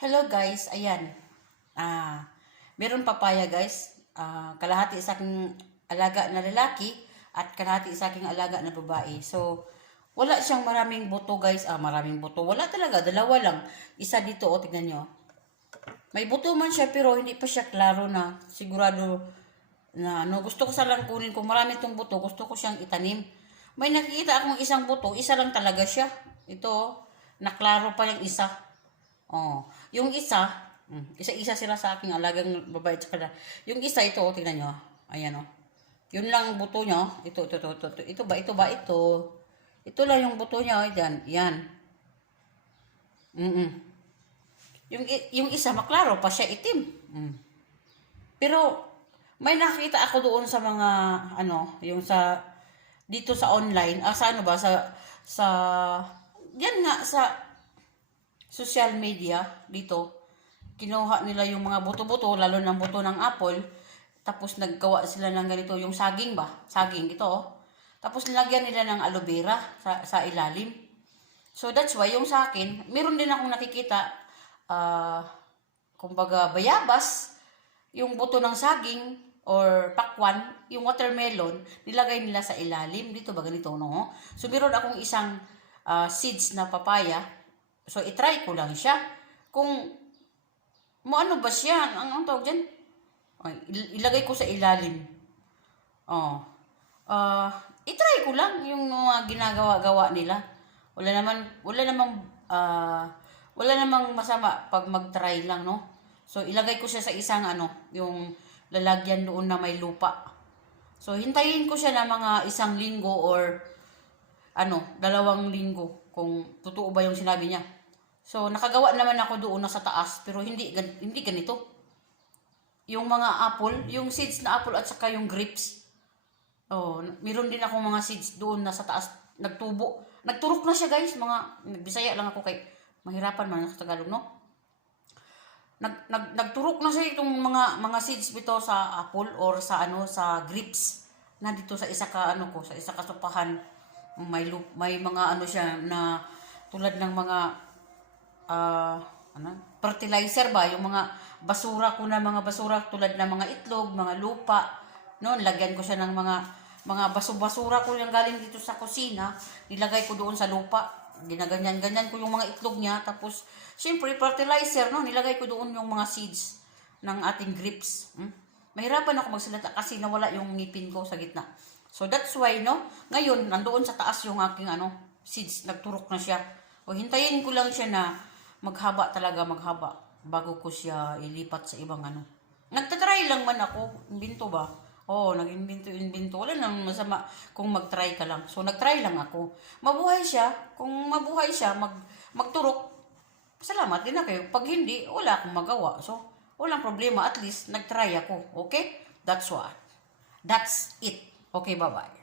Hello guys, ayan. Meron papaya guys. Kalahati sa aking alaga na lalaki at kalahati sa aking alaga na babae. So, wala siyang maraming buto guys. Maraming buto. Wala talaga, dalawa lang. Isa dito, tignan nyo. May buto man siya pero hindi pa siya klaro na sigurado na gusto ko salang kunin kung marami itong buto, gusto ko siyang itanim. May nakikita akong isang buto, isa lang talaga siya. Ito, naklaro pa yung isa. Yung isa, isa-isa sila sa aking alagang babae at saka yung isa ito, tingnan nyo. Ayan Yun lang ang buto nyo. Ito. Ito lang yung buto nyo. Yan. Yung isa maklaro pa siya itim. Pero may nakita ako doon sa mga yung sa dito sa online, sa yan nga sa social media dito, kinuha nila yung mga buto-buto, lalo ng buto ng apple, tapos naggawa sila ng ganito, yung saging ito, tapos nilagyan nila ng aloe vera sa ilalim. So that's why yung sa akin, meron din akong nakikita, kumbaga bayabas, yung buto ng saging, or pakwan, yung watermelon, nilagay nila sa ilalim, dito ba ganito, no? So meron akong isang seeds na papaya. So, itry ko lang siya. Kung ano ba siya, ang tawag dyan? Ilagay ko sa ilalim. Itry ko lang yung mga ginagawa-gawa nila. Wala namang masama pag mag-try lang, no? So, ilagay ko siya sa isang yung lalagyan doon na may lupa. So, hintayin ko siya na mga 1 linggo or 2 kung totoo ba yung sinabi niya. So, nakagawa naman ako doon na sa taas, pero hindi ganito. Yung mga apple, yung seeds na apple at saka yung grapes. Meron din ako mga seeds doon na sa taas, nagtubo. Nagturok na siya guys, nagbisaya lang ako kay mahirapan man sa Tagalog, no? Nagturok na siya itong mga seeds dito sa apple or sa grapes na dito sa isa ka sa isa ka supahan. May mga siya na tulad ng mga fertilizer ba, yung mga basura tulad ng mga itlog, mga lupa, no, lagyan ko siya ng mga basura ko yung galing dito sa kusina, nilagay ko doon sa lupa, ginaganyan ko yung mga itlog niya, tapos syempre fertilizer, no, nilagay ko doon yung mga seeds ng ating grapes. Mahirapan ako magsalita kasi nawala yung ngipin ko sa gitna. So that's why, no, ngayon nandoon sa taas yung aking seeds, nagturok na siya. Hintayin ko lang siya na maghaba bago ko siya ilipat sa ibang Nagtatry lang man ako, imbento ba? Nag-imbento. Wala nang masama kung mag-try ka lang. So, nag-try lang ako. Mabuhay siya. Kung mabuhay siya, magturok, salamat din na kayo. Pag hindi, wala akong magawa. So, walang problema. At least, nag-try ako. Okay? That's it. Okay, bye-bye.